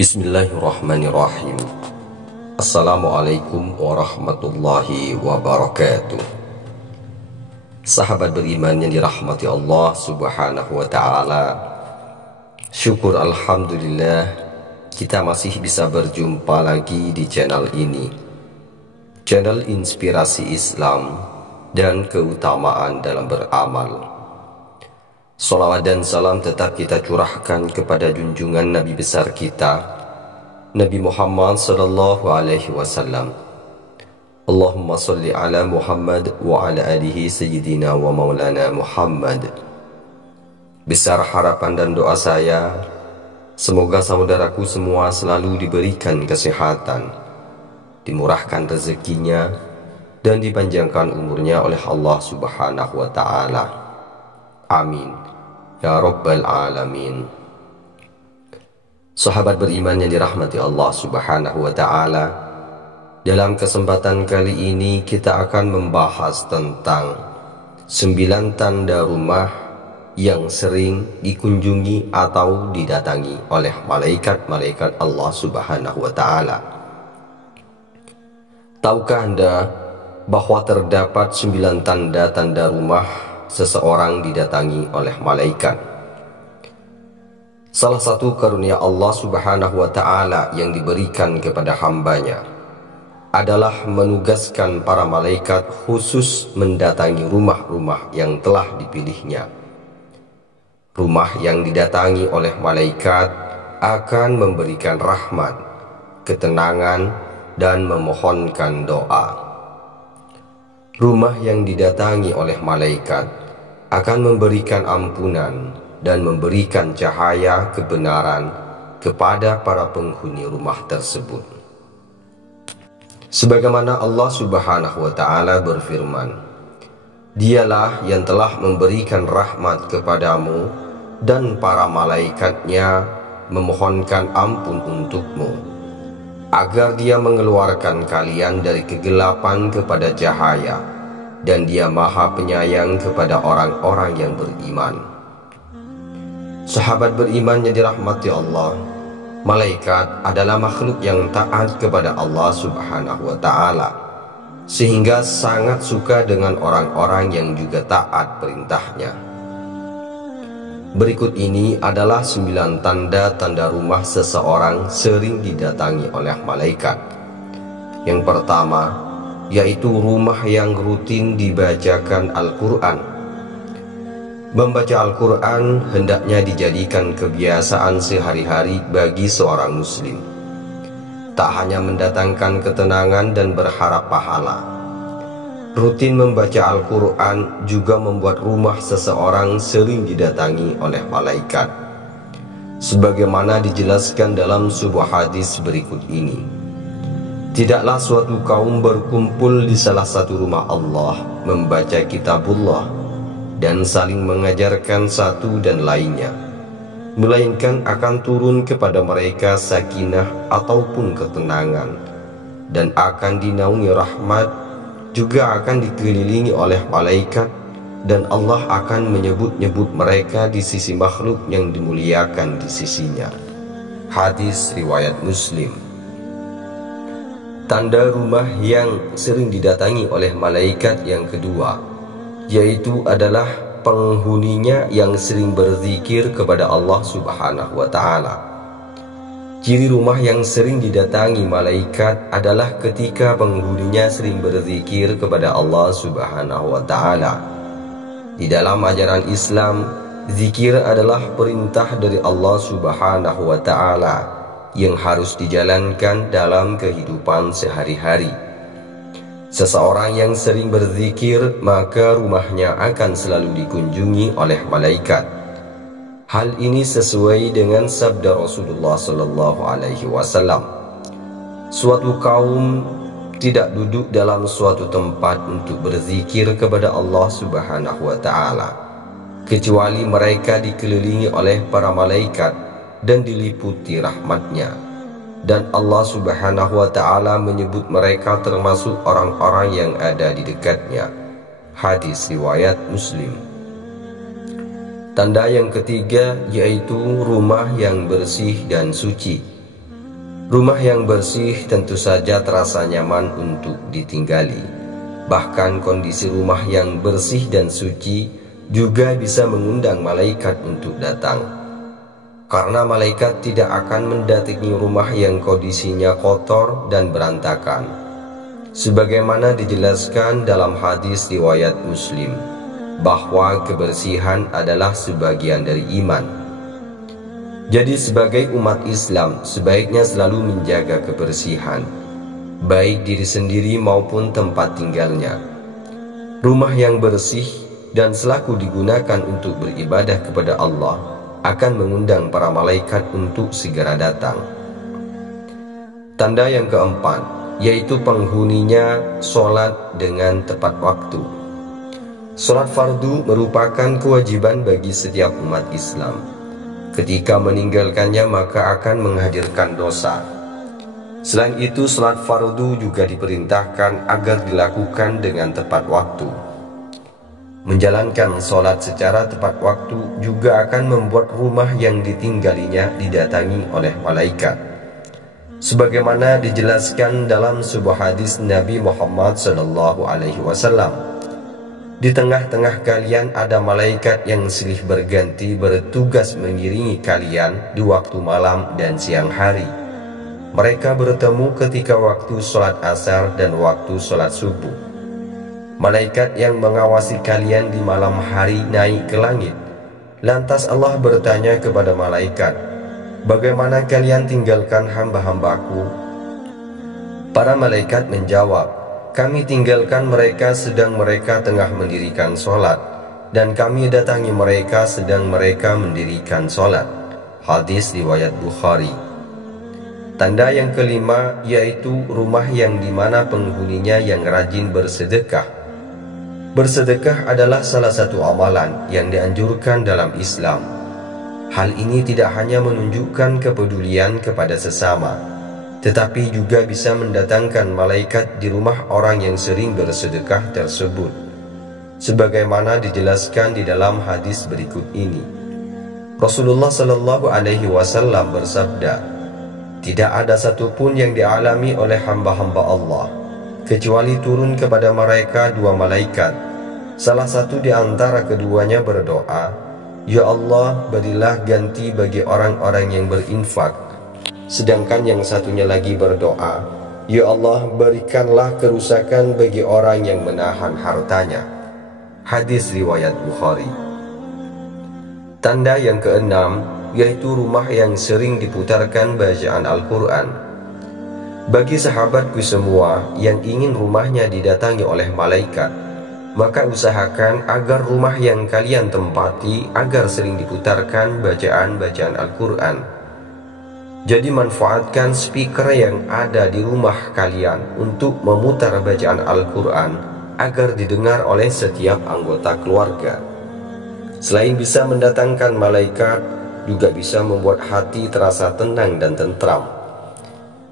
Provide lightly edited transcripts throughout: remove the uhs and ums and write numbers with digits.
Bismillahirrahmanirrahim. Assalamualaikum warahmatullahi wabarakatuh. Sahabat beriman yang dirahmati Allah subhanahu wa ta'ala, syukur alhamdulillah kita masih bisa berjumpa lagi di channel ini, channel inspirasi Islam dan keutamaan dalam beramal. Salawat dan salam tetap kita curahkan kepada junjungan Nabi besar kita, Nabi Muhammad sallallahu alaihi wasallam. Allahumma salli ala Muhammad wa ala alihi sayyidina wa maulana Muhammad. Besar harapan dan doa saya, semoga saudaraku semua selalu diberikan kesehatan, dimurahkan rezekinya, dan dipanjangkan umurnya oleh Allah subhanahu wa ta'ala. Amin ya Rabbal Alamin. Sahabat beriman yang dirahmati Allah subhanahu wa ta'ala, dalam kesempatan kali ini kita akan membahas tentang 9 tanda rumah yang sering dikunjungi atau didatangi oleh malaikat-malaikat Allah subhanahu wa ta'ala. Tahukah Anda bahwa terdapat 9 tanda-tanda rumah seseorang didatangi oleh malaikat? Salah satu karunia Allah subhanahu wa ta'ala yang diberikan kepada hambanya adalah menugaskan para malaikat khusus mendatangi rumah-rumah yang telah dipilihnya. Rumah yang didatangi oleh malaikat akan memberikan rahmat, ketenangan, dan memohonkan doa. Rumah yang didatangi oleh malaikat akan memberikan ampunan dan memberikan cahaya kebenaran kepada para penghuni rumah tersebut. Sebagaimana Allah subhanahu wa ta'ala berfirman, Dialah yang telah memberikan rahmat kepadamu dan para malaikatnya memohonkan ampun untukmu, agar dia mengeluarkan kalian dari kegelapan kepada cahaya, dan dia maha penyayang kepada orang-orang yang beriman. Sahabat beriman yang dirahmati Allah, malaikat adalah makhluk yang taat kepada Allah subhanahu wa ta'ala, sehingga sangat suka dengan orang-orang yang juga taat perintahnya. Berikut ini adalah 9 tanda-tanda rumah seseorang sering didatangi oleh malaikat. Yang pertama, yaitu rumah yang rutin dibacakan Al-Quran. Membaca Al-Quran hendaknya dijadikan kebiasaan sehari-hari bagi seorang muslim. Tak hanya mendatangkan ketenangan dan berharap pahala, rutin membaca Al-Quran juga membuat rumah seseorang sering didatangi oleh malaikat. Sebagaimana dijelaskan dalam sebuah hadis berikut ini, tidaklah suatu kaum berkumpul di salah satu rumah Allah membaca kitabullah dan saling mengajarkan satu dan lainnya, melainkan akan turun kepada mereka sakinah ataupun ketenangan, dan akan dinaungi rahmat, juga akan dikelilingi oleh malaikat, dan Allah akan menyebut-nyebut mereka di sisi makhluk yang dimuliakan di sisinya. Hadis riwayat Muslim. Tanda rumah yang sering didatangi oleh malaikat yang kedua, yaitu adalah penghuninya yang sering berzikir kepada Allah subhanahu wa ta'ala. Ciri rumah yang sering didatangi malaikat adalah ketika penghuninya sering berzikir kepada Allah subhanahu wa ta'ala. Di dalam ajaran Islam, zikir adalah perintah dari Allah subhanahu wa ta'ala yang harus dijalankan dalam kehidupan sehari-hari. Seseorang yang sering berzikir, maka rumahnya akan selalu dikunjungi oleh malaikat. Hal ini sesuai dengan sabda Rasulullah sallallahu alaihi wasallam, suatu kaum tidak duduk dalam suatu tempat untuk berzikir kepada Allah subhanahu wa ta'ala, kecuali mereka dikelilingi oleh para malaikat dan diliputi rahmatnya, dan Allah subhanahu wa ta'ala menyebut mereka termasuk orang-orang yang ada di dekatnya. Hadis riwayat Muslim. Tanda yang ketiga yaitu rumah yang bersih dan suci. Rumah yang bersih tentu saja terasa nyaman untuk ditinggali. Bahkan kondisi rumah yang bersih dan suci juga bisa mengundang malaikat untuk datang. Karena malaikat tidak akan mendatangi rumah yang kondisinya kotor dan berantakan. Sebagaimana dijelaskan dalam hadis riwayat Muslim, bahwa kebersihan adalah sebagian dari iman. Jadi sebagai umat Islam sebaiknya selalu menjaga kebersihan, baik diri sendiri maupun tempat tinggalnya. Rumah yang bersih dan selaku digunakan untuk beribadah kepada Allah akan mengundang para malaikat untuk segera datang. Tanda yang keempat, yaitu penghuninya sholat dengan tepat waktu. Sholat fardu merupakan kewajiban bagi setiap umat Islam. Ketika meninggalkannya maka akan menghadirkan dosa. Selain itu, salat fardu juga diperintahkan agar dilakukan dengan tepat waktu. Menjalankan sholat secara tepat waktu juga akan membuat rumah yang ditinggalinya didatangi oleh malaikat. Sebagaimana dijelaskan dalam sebuah hadis Nabi Muhammad SAW, di tengah-tengah kalian ada malaikat yang silih berganti bertugas mengiringi kalian di waktu malam dan siang hari. Mereka bertemu ketika waktu sholat asar dan waktu sholat subuh. Malaikat yang mengawasi kalian di malam hari naik ke langit. Lantas Allah bertanya kepada malaikat, "Bagaimana kalian tinggalkan hamba-hambaku?" Para malaikat menjawab, "Kami tinggalkan mereka sedang mereka tengah mendirikan sholat, dan kami datangi mereka sedang mereka mendirikan sholat." Hadis riwayat Bukhari. Tanda yang kelima, yaitu rumah yang dimana penghuninya yang rajin bersedekah. Bersedekah adalah salah satu amalan yang dianjurkan dalam Islam. Hal ini tidak hanya menunjukkan kepedulian kepada sesama, tetapi juga bisa mendatangkan malaikat di rumah orang yang sering bersedekah tersebut. Sebagaimana dijelaskan di dalam hadis berikut ini, Rasulullah SAW bersabda, "Tidak ada satupun yang dialami oleh hamba-hamba Allah, kecuali turun kepada mereka dua malaikat. Salah satu di antara keduanya berdoa, 'Ya Allah, berilah ganti bagi orang-orang yang berinfak.' Sedangkan yang satunya lagi berdoa, 'Ya Allah, berikanlah kerusakan bagi orang yang menahan hartanya.'" Hadis riwayat Bukhari. Tanda yang keenam, yaitu rumah yang sering diputarkan bacaan Al-Quran. Bagi sahabatku semua yang ingin rumahnya didatangi oleh malaikat, maka usahakan agar rumah yang kalian tempati agar sering diputarkan bacaan-bacaan Al-Quran. Jadi manfaatkan speaker yang ada di rumah kalian untuk memutar bacaan Al-Quran agar didengar oleh setiap anggota keluarga. Selain bisa mendatangkan malaikat, juga bisa membuat hati terasa tenang dan tentram.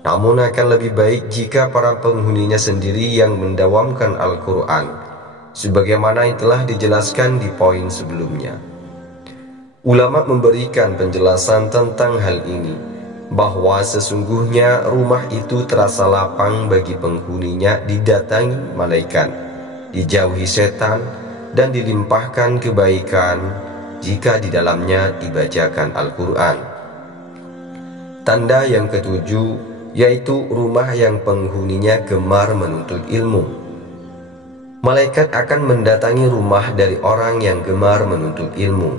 Namun akan lebih baik jika para penghuninya sendiri yang mendawamkan Al-Quran, sebagaimana yang telah dijelaskan di poin sebelumnya. Ulama memberikan penjelasan tentang hal ini, bahwa sesungguhnya rumah itu terasa lapang bagi penghuninya didatangi malaikat, dijauhi setan, dan dilimpahkan kebaikan jika di dalamnya dibacakan Al-Quran. Tanda yang ketujuh, yaitu rumah yang penghuninya gemar menuntut ilmu. Malaikat akan mendatangi rumah dari orang yang gemar menuntut ilmu,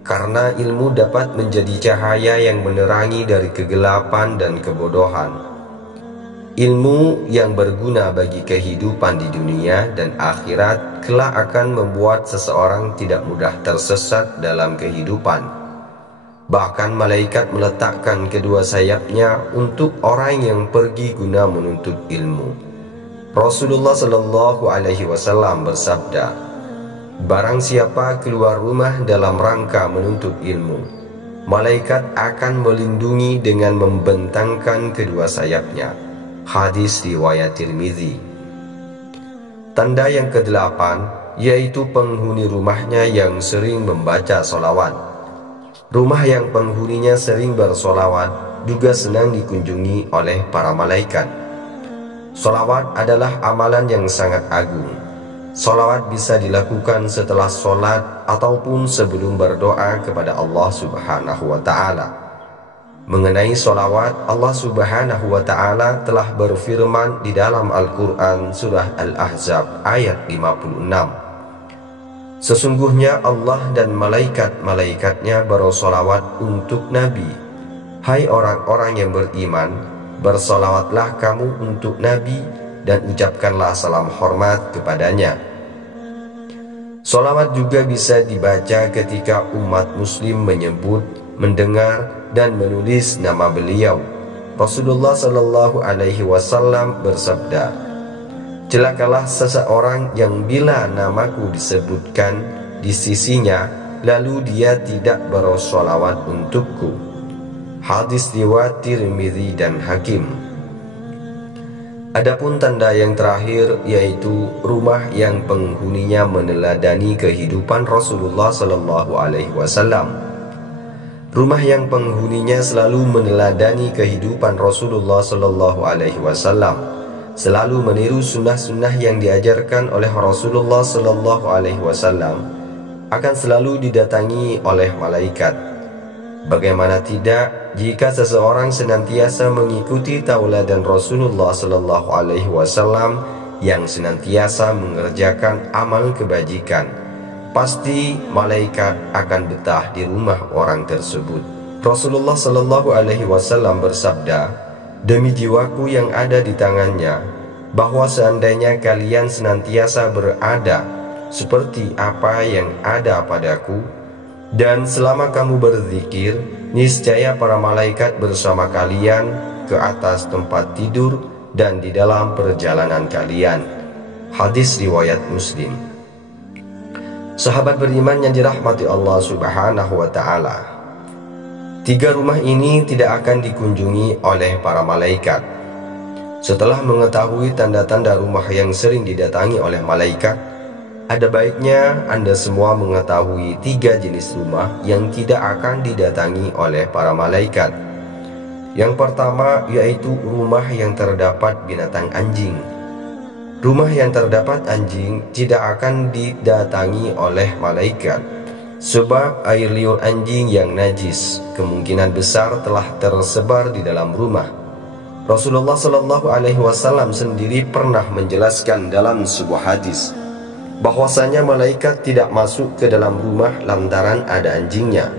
karena ilmu dapat menjadi cahaya yang menerangi dari kegelapan dan kebodohan. Ilmu yang berguna bagi kehidupan di dunia dan akhirat kelak akan membuat seseorang tidak mudah tersesat dalam kehidupan. Bahkan malaikat meletakkan kedua sayapnya untuk orang yang pergi guna menuntut ilmu. Rasulullah SAW bersabda, "Barang siapa keluar rumah dalam rangka menuntut ilmu, malaikat akan melindungi dengan membentangkan kedua sayapnya." Hadis riwayat Tirmizi. Tanda yang kedelapan, yaitu penghuni rumahnya yang sering membaca solawat. Rumah yang penghuninya sering bersolawat juga senang dikunjungi oleh para malaikat. Solawat adalah amalan yang sangat agung. Solawat bisa dilakukan setelah sholat ataupun sebelum berdoa kepada Allah Subhanahu wa Ta'ala. Mengenai solawat, Allah Subhanahu wa Ta'ala telah berfirman di dalam Al-Quran surah Al-Ahzab ayat 56. Sesungguhnya Allah dan malaikat-malaikatnya bersolawat untuk Nabi. Hai orang-orang yang beriman, bersolawatlah kamu untuk Nabi dan ucapkanlah salam hormat kepadanya. Solawat juga bisa dibaca ketika umat muslim menyebut, mendengar, dan menulis nama beliau. Rasulullah Shallallahu Alaihi Wasallam bersabda, celakalah seseorang yang bila namaku disebutkan di sisinya, lalu dia tidak bersolawat untukku. Hadis riwayat Tirmidzi dan Hakim. Adapun tanda yang terakhir yaitu rumah yang penghuninya meneladani kehidupan Rasulullah Sallallahu Alaihi Wasallam. Rumah yang penghuninya selalu meneladani kehidupan Rasulullah Sallallahu Alaihi Wasallam, selalu meniru sunnah-sunnah yang diajarkan oleh Rasulullah Sallallahu Alaihi Wasallam, akan selalu didatangi oleh malaikat. Bagaimana tidak jika seseorang senantiasa mengikuti tauladan Rasulullah Sallallahu Alaihi Wasallam yang senantiasa mengerjakan amal kebajikan, pasti malaikat akan betah di rumah orang tersebut. Rasulullah Sallallahu Alaihi Wasallam bersabda, demi jiwaku yang ada di tangannya, bahwa seandainya kalian senantiasa berada seperti apa yang ada padaku, dan selama kamu berzikir, niscaya para malaikat bersama kalian ke atas tempat tidur dan di dalam perjalanan kalian. Hadis riwayat Muslim. Sahabat beriman yang dirahmati Allah Subhanahu wa Ta'ala, 3 rumah ini tidak akan dikunjungi oleh para malaikat. Setelah mengetahui tanda-tanda rumah yang sering didatangi oleh malaikat, ada baiknya Anda semua mengetahui 3 jenis rumah yang tidak akan didatangi oleh para malaikat. Yang pertama yaitu rumah yang terdapat binatang anjing. Rumah yang terdapat anjing tidak akan didatangi oleh malaikat, sebab air liur anjing yang najis kemungkinan besar telah tersebar di dalam rumah. Rasulullah Shallallahu Alaihi Wasallam sendiri pernah menjelaskan dalam sebuah hadis bahwasanya malaikat tidak masuk ke dalam rumah lantaran ada anjingnya.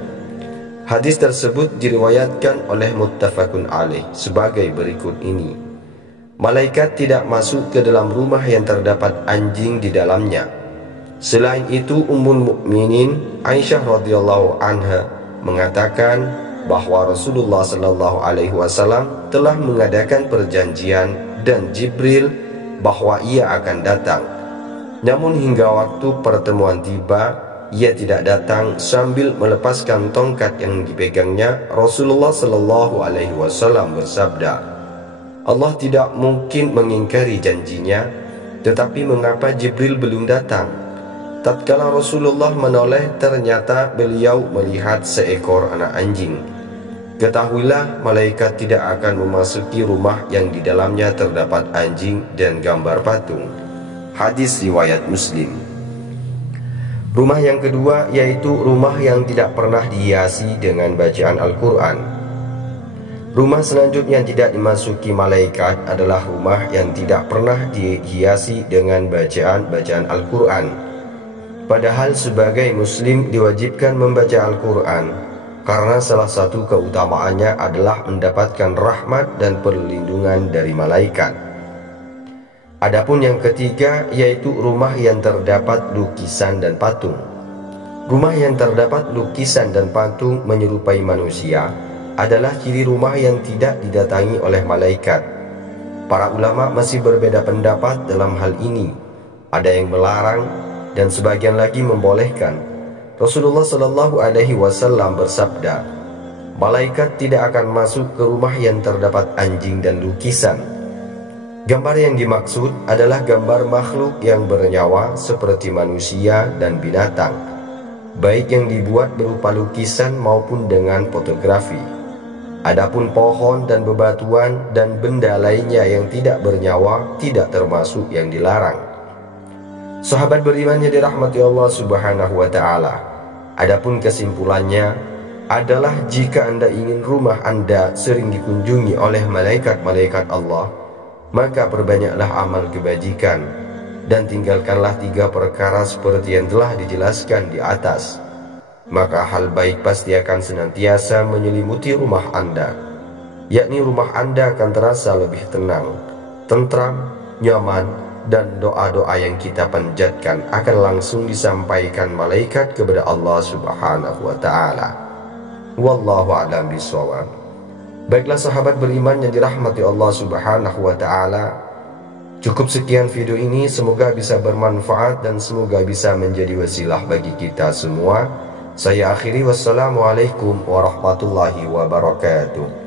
Hadis tersebut diriwayatkan oleh Muttafaqun alaih sebagai berikut ini: malaikat tidak masuk ke dalam rumah yang terdapat anjing di dalamnya. Selain itu, Ummul Mukminin Aisyah radhiyallahu anha mengatakan bahwa Rasulullah sallallahu alaihi wasallam telah mengadakan perjanjian dan Jibril bahwa ia akan datang. Namun hingga waktu pertemuan tiba, ia tidak datang sambil melepaskan tongkat yang dipegangnya. Rasulullah sallallahu alaihi wasallam bersabda, Allah tidak mungkin mengingkari janjinya, tetapi mengapa Jibril belum datang? Tatkala Rasulullah menoleh, ternyata beliau melihat seekor anak anjing. Ketahuilah, malaikat tidak akan memasuki rumah yang di dalamnya terdapat anjing dan gambar patung. Hadis riwayat Muslim. Rumah yang kedua yaitu rumah yang tidak pernah dihiasi dengan bacaan Al-Quran. Rumah selanjutnya yang tidak dimasuki malaikat adalah rumah yang tidak pernah dihiasi dengan bacaan Al-Quran. Padahal sebagai muslim diwajibkan membaca Al-Quran, karena salah satu keutamaannya adalah mendapatkan rahmat dan perlindungan dari malaikat. Adapun yang ketiga yaitu rumah yang terdapat lukisan dan patung. Rumah yang terdapat lukisan dan patung menyerupai manusia adalah ciri rumah yang tidak didatangi oleh malaikat. Para ulama masih berbeda pendapat dalam hal ini. Ada yang melarang dan sebagian lagi membolehkan. Rasulullah Shallallahu Alaihi Wasallam bersabda, malaikat tidak akan masuk ke rumah yang terdapat anjing dan lukisan. Gambar yang dimaksud adalah gambar makhluk yang bernyawa seperti manusia dan binatang, baik yang dibuat berupa lukisan maupun dengan fotografi. Adapun pohon dan bebatuan dan benda lainnya yang tidak bernyawa tidak termasuk yang dilarang. Sahabat beriman yang dirahmati Allah Subhanahu wa taala, adapun kesimpulannya adalah jika Anda ingin rumah Anda sering dikunjungi oleh malaikat-malaikat Allah, maka perbanyaklah amal kebajikan dan tinggalkanlah 3 perkara seperti yang telah dijelaskan di atas. Maka hal baik pasti akan senantiasa menyelimuti rumah Anda, yakni rumah Anda akan terasa lebih tenang, tentram, nyaman, dan doa-doa yang kita panjatkan akan langsung disampaikan malaikat kepada Allah Subhanahu wa taala. Wallahu a'lam bishawab. Baiklah sahabat beriman yang dirahmati Allah Subhanahu wa taala, cukup sekian video ini, semoga bisa bermanfaat dan semoga bisa menjadi wasilah bagi kita semua. Saya akhiri, wassalamualaikum warahmatullahi wabarakatuh.